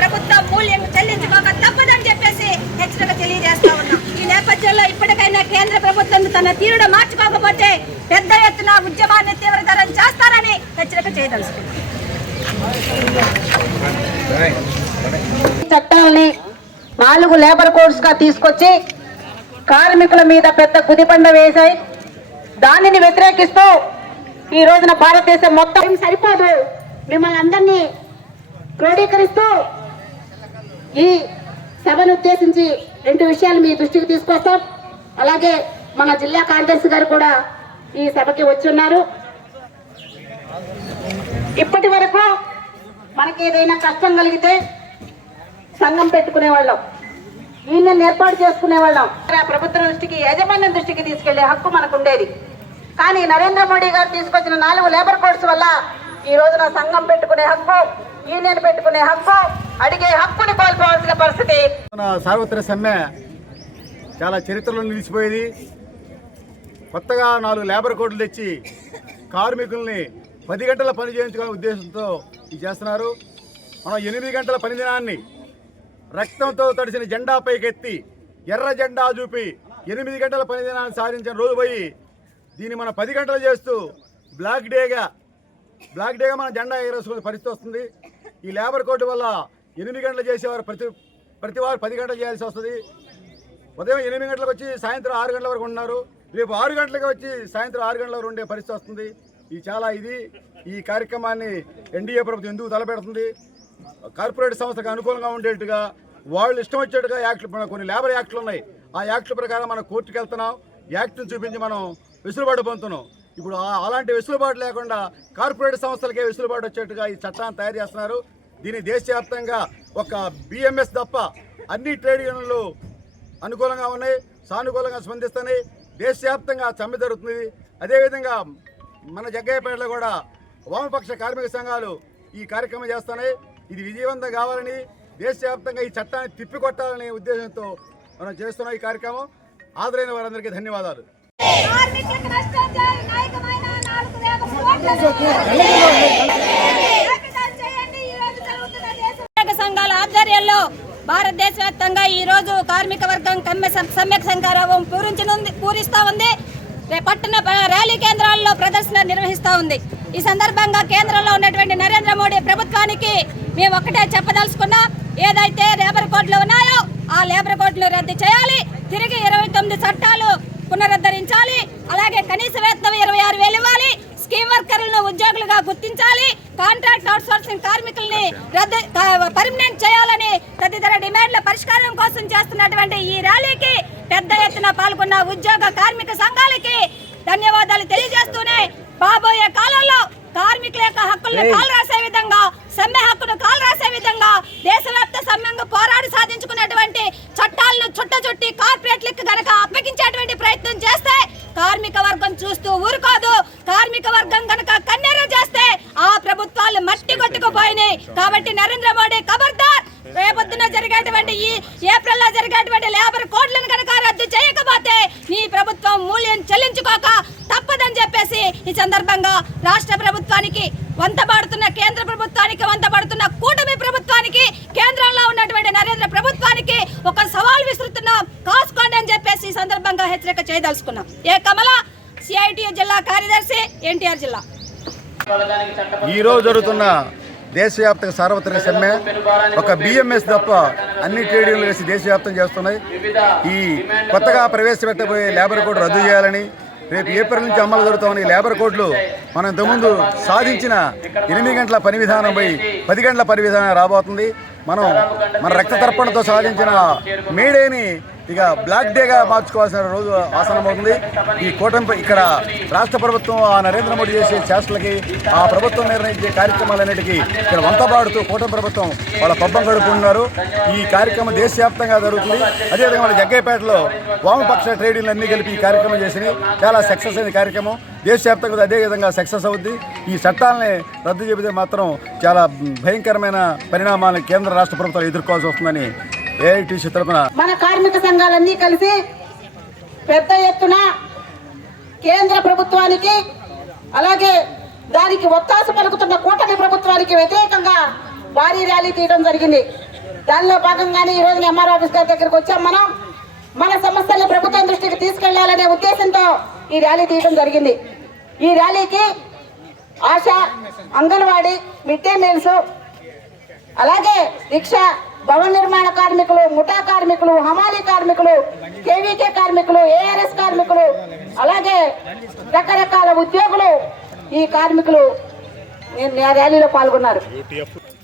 ప్రభుత్వం మూల్యం చెల్లించుకోక తప్పదని చెప్పేసి హెచ్చరిక తెలియజేస్తా ఉన్నాం. ఈ నేపథ్యంలో ఇప్పటికైనా కేంద్ర ప్రభుత్వం తన తీరును మార్చుకోకపోతే పెద్ద ఎత్తున ఉద్యమాన్ని తీవ్రతరం చేస్తారని హెచ్చరిక చేయదలుచుకున్నాం. చట్టాలని 4 లేబర్ కోడ్స్ గా తీసుకొచ్చి కార్మికుల మీద పెద్ద గుదిబండ వేశాయి. దానిని వ్యతిరేకిస్తూ ఈ రోజున భారతదేశం మొత్తం సరిపోదు, మిమ్మల్ని అందరినీ క్రోడీకరిస్తూ ఈ సభను ఉద్దేశించి 2 విషయాలు మీ దృష్టికి తీసుకొస్తాం. అలాగే మన జిల్లా కార్యదర్శి గారు కూడా ఈ సభకి వచ్చి ఉన్నారు. ఇప్పటి వరకు మనకి ఏదైనా కష్టం కలిగితే సంఘం పెట్టుకునే వాళ్ళం, యూనియన్ ఏర్పాటు చేసుకునే వాళ్ళం. ప్రభుత్వ దృష్టికి, యాజమాన్యం దృష్టికి తీసుకెళ్లే హక్కు మనకు ఉండేది. కానీ నరేంద్ర మోడీ గారు తీసుకొచ్చిన 4 లేబర్ కోడ్స్ వల్ల ఈ రోజున సంఘం పెట్టుకునే హక్కు, యూనియన్ పెట్టుకునే హక్కు, అడిగే హక్కుని కోల్పోవాల్సిన పరిస్థితి. సార్వత్రిక సమ్మె చాలా చరిత్రలో నిలిచిపోయేది. కొత్తగా 4 లేబర్ కోడ్లు తెచ్చి కార్మికుల్ని 10 గంటల పని చేయించుకునే ఉద్దేశంతో ఇది చేస్తున్నారు. మనం 8 గంటల పని దినాన్ని రక్తంతో తడిసిన జెండా పైకెత్తి ఎర్ర జెండా చూపి 8 గంటల పని దినాన్ని సాధించిన రోజు పోయి దీన్ని మనం 10 గంటలు చేస్తూ బ్లాక్ డేగా మన జెండా ఎగరేసుకునే పరిస్థితి వస్తుంది. ఈ లేబర్ కోడ్ వల్ల 8 గంటలు చేసేవారు ప్రతి వారు 10 గంటలు చేయాల్సి వస్తుంది. ఉదయం 8 గంటలకు వచ్చి సాయంత్రం 6 గంటల వరకు ఉన్నారు. రేపు 6 గంటలకు వచ్చి సాయంత్రం 6 గంటల వరకు ఉండే పరిస్థితి వస్తుంది. ఈ కార్యక్రమాన్ని ఎన్డీఏ ప్రభుత్వం ఎందుకు తలపెడుతుంది? కార్పొరేట్ సంస్థకు అనుకూలంగా ఉండేట్టుగా వాళ్ళు ఇష్టం వచ్చేట్టుగా యాక్ట్లు, కొన్ని లేబర్ యాక్ట్లు ఉన్నాయి. ఆ యాక్ట్ల ప్రకారం మనం కోర్టుకు వెళ్తున్నాం. యాక్ట్ను చూపించి మనం వెసులుబాటు పొందుతున్నాం. ఇప్పుడు అలాంటి వెసులుబాటు లేకుండా కార్పొరేట్ సంస్థలకే వెసులుబాటు వచ్చేట్టుగా ఈ చట్టాన్ని తయారు చేస్తున్నారు. దీన్ని దేశవ్యాప్తంగా ఒక బిఎంఎస్ తప్ప అన్ని ట్రేడ్ యూనియన్లు అనుకూలంగా ఉన్నాయి, సానుకూలంగా స్పందిస్తున్నాయి. దేశవ్యాప్తంగా సమ్మె జరుగుతుంది. అదేవిధంగా మన జగ్గయ్యపేటలో కూడా వామపక్ష కార్మిక సంఘాలు ఈ కార్యక్రమం చేస్తున్నాయి. ఇది విజయవంతం కావాలని, దేశవ్యాప్తంగా ఈ చట్టాన్ని తిప్పికొట్టాలనే ఉద్దేశంతో మనం చేస్తున్న ఈ కార్యక్రమం. హాజరైన వారందరికీ ధన్యవాదాలు. సంఘాల ఆధ్వర్యంలో భారతదేశ వ్యాప్తంగా ఈ రోజు కార్మిక వర్గం సమ్మె సంఘారావం పూరిస్తా ఉంది. పట్టణ ర్యాలీ కేంద్రాల్లో ప్రదర్శన నిర్వహిస్తూ ఉంది. ఈ సందర్భంగా కేంద్రంలో ఉన్నటువంటి నరేంద్ర మోడీ ప్రభుత్వానికి మేము ఒకటే చెప్పదలుచుకున్నా, ఏదైతే లేబర్ కోడ్లు ఉన్నాయో ఆ లేబర్ కోడ్లు రద్దు చేయాలి, తిరిగి 29 చట్టాలు పునరుద్ధరించాలి, అలాగే కనీస వేతనం 26,000 ఇవ్వాలి, స్కీమ్ వర్కర్లను ఉద్యోగులుగా గుర్తించాలి, కాంట్రాక్ట్ అవుట్సోర్సింగ్ కార్మికుల్ని పర్మనెంట్ చేయాలని తదితర డిమాండ్ల పరిష్కారం కోసం చేస్తున్నటువంటి ఈ ర్యాలీకి పెద్ద ఎత్తున పాల్గొన్న ఉద్యోగ కార్మిక సంఘాలకి ధన్యవాదాలు తెలియజేస్తూనే రాబోయే కాలంలో కార్మికుల యొక్క హక్కులను కాలు రాసే విధంగా, సమ్మె హక్కును కాలు రాసే విధంగా దేశవ్యాప్త సమ్మెగా పోరాడి సాధించుకున్నటువంటి చట్టాలను చుట్టచుట్టి కార్పొరేట్లకు గనక అప్పగించేటువంటి ప్రయత్నం చేస్తే కార్మిక వర్గం చూస్తూ ఊరుకోదు. కార్మిక వర్గం గనక కన్నెర చేస్తే ఆ ప్రభుత్వాలు మట్టి కొట్టుకుపోయినాయి. కాబట్టి నరేంద్ర మోడీ ఖబర్దార్, రేపొద్దున జరిగేటువంటి ఈ ఏప్రిల్లో జరిగేటువంటి లేబర్ కోడ్లను కనుక రద్దు చేయకపోతే నీ ప్రభుత్వం మూల్యం చెల్లించుకోక తప్పదని చెప్పేసి ఈ సందర్భంగా రాష్ట్ర ప్రభుత్వానికి వంతపడుతున్న, కేంద్ర ప్రభుత్వానికి వంతపడుతున్న కూటమి ప్రభుత్వానికి, కేంద్రంలో ఉన్నటువంటి నరేంద్ర ప్రభుత్వానికి ఒక సవాల్ విసురుతున్నాం. కాసుకోండి అని చెప్పేసి ఈ సందర్భంగా హెచ్చరిక చేయదలుచుకున్నాం. కమల, సిఐటియు జిల్లా కార్యదర్శి, ఎన్టీఆర్ జిల్లా. ఈ రోజు జరుగుతున్న దేశవ్యాప్త సార్వత్రిక సమ్మె ఒక బిఎంఎస్ తప్ప అన్ని ట్రేడ్ యూనియన్లు వేసి దేశవ్యాప్తం చేస్తున్నాయి. ఈ కొత్తగా ప్రవేశపెట్టబోయే లేబర్ కోడ్ రద్దు చేయాలని, రేపు ఏప్రిల్ నుంచి అమలు జరుగుతామని లేబర్ కోడ్లు మనం ఇంతకుముందు సాధించిన 8 గంటల పని విధానంపై 10 గంటల పని విధానం రాబోతుంది. మన రక్త తర్పణతో సాధించిన మేడేని ఇక బ్లాక్ డేగా మార్చుకోవాల్సిన రోజు ఆసనమవుతుంది. ఈ కూటమి ఇక్కడ రాష్ట్ర ప్రభుత్వం ఆ నరేంద్ర మోడీ చేసే చేష్టలకి, ఆ ప్రభుత్వం నిర్ణయించే కార్యక్రమాలన్నిటికీ ఇక్కడ వంతపాడుతూ కూటమి ప్రభుత్వం వాళ్ళ పబ్బం గడుపుతున్నారు. ఈ కార్యక్రమం దేశవ్యాప్తంగా జరుగుతుంది. అదేవిధంగా మన జగ్గయ్యపేటలో వామపక్ష ట్రేడ్ యూనియన్లు అన్నీ కలిపి ఈ కార్యక్రమం చేసినాయి. చాలా సక్సెస్ అయిన కార్యక్రమం. దేశవ్యాప్తంగా అదేవిధంగా సక్సెస్ అవుద్ది. ఈ చట్టాలని రద్దు చేపితే మాత్రం చాలా భయంకరమైన పరిణామాలను కేంద్ర రాష్ట్ర ప్రభుత్వాలు ఎదుర్కోవాల్సి వస్తుందని ఏఐటీసీ తరపున మన కార్మిక సంఘాలన్నీ కలిసి పెద్ద ఎత్తున కేంద్ర ప్రభుత్వానికి, అలాగే దానికి ఒత్తాస పలుకుతున్న కూటమి ప్రభుత్వానికి వ్యతిరేకంగా భారీ ర్యాలీ తీయడం జరిగింది. దానిలో భాగంగానే ఈ రోజున ఎంఆర్ ఆఫీస్ గారి దగ్గరకు వచ్చాం. మన సమస్యలను ప్రభుత్వం దృష్టికి తీసుకెళ్లాలనే ఉద్దేశంతో ఈ ర్యాలీ తీయడం జరిగింది. ఈ ర్యాలీకి ASHA, anganwadi, mid day meals, అలాగే రిక్షా, భవన నిర్మాణ కార్మికులు, ముఠా కార్మికులు, హమాలీ కార్మికులు, కేవీకే కార్మికులు, ఏఆర్ఎస్ కార్మికులు, అలాగే రకరకాల ఉద్యోగులు ఈ కార్మికులు ర్యాలీలో పాల్గొన్నారు.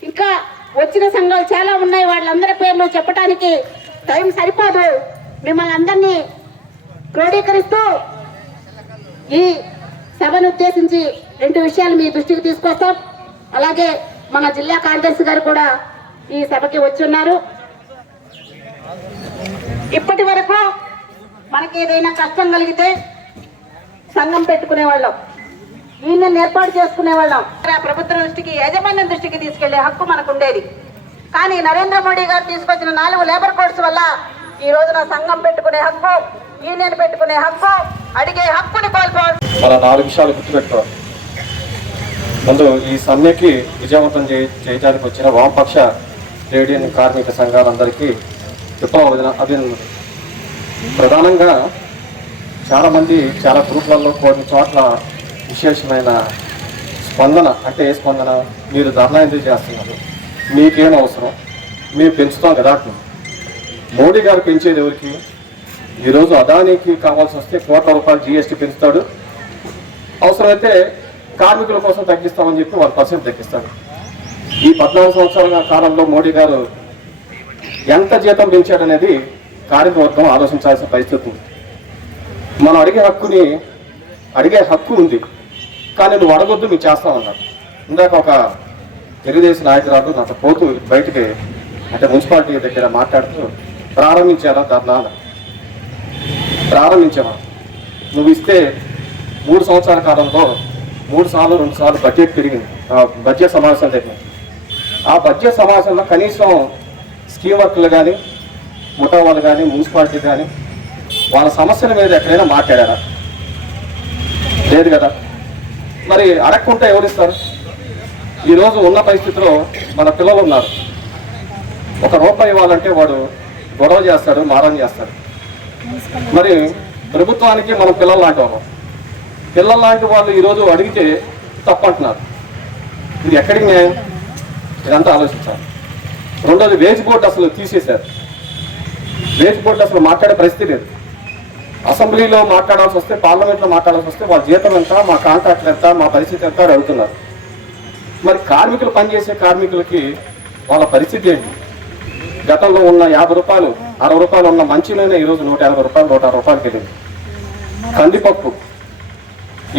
ఇంకా వచ్చిన సంఘాలు చాలా ఉన్నాయి. వాళ్ళందరి పేర్లు చెప్పడానికి టైం సరిపోదు. మిమ్మల్ని అందరినీ క్రోడీకరిస్తూ ఈ సభను ఉద్దేశించి 2 విషయాలు మీ దృష్టికి తీసుకొస్తాం. అలాగే మన జిల్లా కార్యదర్శి గారు కూడా ఈ సభకి వచ్చి ఉన్నారు. ఇప్పటి వరకు మనకి ఏదైనా కష్టం కలిగితే సంఘం పెట్టుకునే వాళ్ళం, యూనియన్ ఏర్పాటు చేసుకునే వాళ్ళం. ప్రభుత్వం దృష్టికి, యాజమాన్యం దృష్టికి తీసుకెళ్లే హక్కు మనకు ఉండేది. కానీ నరేంద్ర మోడీ గారు తీసుకొచ్చిన 4 లేబర్ కోడ్స్ వల్ల ఈ రోజున సంఘం పెట్టుకునే హక్కు, యూనియన్ పెట్టుకునే హక్కు, అడిగే హక్కుని కోల్పోవాలి. మన 4 విషయాలు గుర్తుపెట్టుకోవాలి. ముందు ఈ సమ్మెకి విజయవంతం చేయడానికి వచ్చిన వామపక్ష ట్రేడ్ యూనియన్ కార్మిక సంఘాలందరికీ అభినందనలు. ప్రధానంగా చాలామంది చాలా గ్రూపులలో కొన్ని చోట్ల విశేషమైన స్పందన. అంటే ఏ స్పందన? మీరు ధర్నా ఎందుకు చేస్తున్నారు, మీకేం అవసరం, మేము పెంచుతాం కదా. మోడీ గారు పెంచేది ఎవరికి? ఈరోజు అదానికి కావాల్సి వస్తే ₹1 కోట్ల జీఎస్టీ పెంచుతాడు, అవసరమైతే కార్మికుల కోసం తగ్గిస్తామని చెప్పి 1% తగ్గిస్తాడు. ఈ 14 సంవత్సరాల కాలంలో మోడీ గారు ఎంత జీతం పెంచాడనేది కార్మిక వర్గం ఆలోచించాల్సిన పరిస్థితి ఉంది. మనం అడిగే హక్కు ఉంది, కానీ నువ్వు అడగొద్దు, మేము చేస్తామన్నారు. ఇందాక ఒక తెలుగుదేశం నాయకురాలు నాతో పోతూ బయటికి, అంటే మున్సిపాలిటీ దగ్గర మాట్లాడుతూ, ప్రారంభించారా ధర్నా? ప్రారంభించామా? నువ్వు ఇస్తే 3 సంవత్సరాల కాలంలో 3 సార్లు 2 సార్లు బడ్జెట్ పెరిగింది, బడ్జెట్ సమావేశాలు జరిగింది. ఆ బడ్జెట్ సమావేశంలో కనీసం స్కీమ్ వర్క్లు కానీ, ముఠా వాళ్ళు కానీ, మున్సిపాలిటీ కానీ వాళ్ళ సమస్యల మీద ఎక్కడైనా మాట్లాడారా? లేదు కదా. మరి అడగకుండా ఎవరిస్తారు? ఈరోజు ఉన్న పరిస్థితిలో మన పిల్లలు ఉన్నారు. ₹1 ఇవ్వాలంటే వాడు గొడవ చేస్తాడు, మారం చేస్తాడు. మరి ప్రభుత్వానికి మనం పిల్లలు లాంటి వాళ్ళం. పిల్లలు లాంటి వాళ్ళు ఈరోజు అడిగితే తప్పంటున్నారు. ఇది ఎక్కడికి న్యాయం? ఇదంతా ఆలోచించాలి. రెండోది, వేజ్ బోర్డు అసలు తీసేశారు. వేజ్ బోర్డు అసలు మాట్లాడే పరిస్థితి లేదు. అసెంబ్లీలో మాట్లాడాల్సి వస్తే, పార్లమెంట్లో మాట్లాడాల్సి వస్తే వాళ్ళ జీతం ఎంత, మా కాంట్రాక్ట్లు ఎంత, మా పరిస్థితి ఎంత అని అడుగుతున్నారు. మరి కార్మికులు, పనిచేసే కార్మికులకి వాళ్ళ పరిస్థితి ఏంటి? గతంలో ఉన్న ₹50, ₹60 ఉన్న మంచి నూనె ఈరోజు ₹180, ₹160 వెళ్ళింది. కందిపప్పు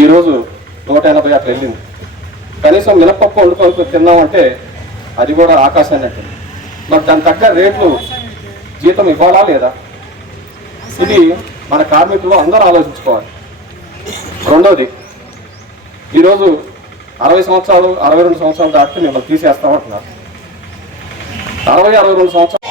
ఈరోజు 180 అట్లా వెళ్ళింది. కనీసం మినపప్పు వండుకొని తిన్నామంటే అది కూడా ఆకాశాన్ని అంటుంది. మరి దాని తగ్గ రేట్లు, జీతం ఇవ్వాలా లేదా? ఇది మన కార్మికులు అందరూ ఆలోచించుకోవాలి. రెండోది, ఈరోజు 60 సంవత్సరాలు 62 సంవత్సరాలు దాటితే మిమ్మల్ని తీసేస్తామంటున్నారు. 60-62 సంవత్సరాలు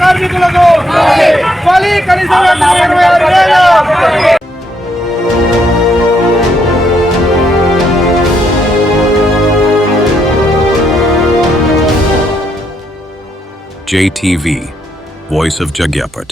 కార్మికులకు కనీసం JTV, Voice of Jagyapet.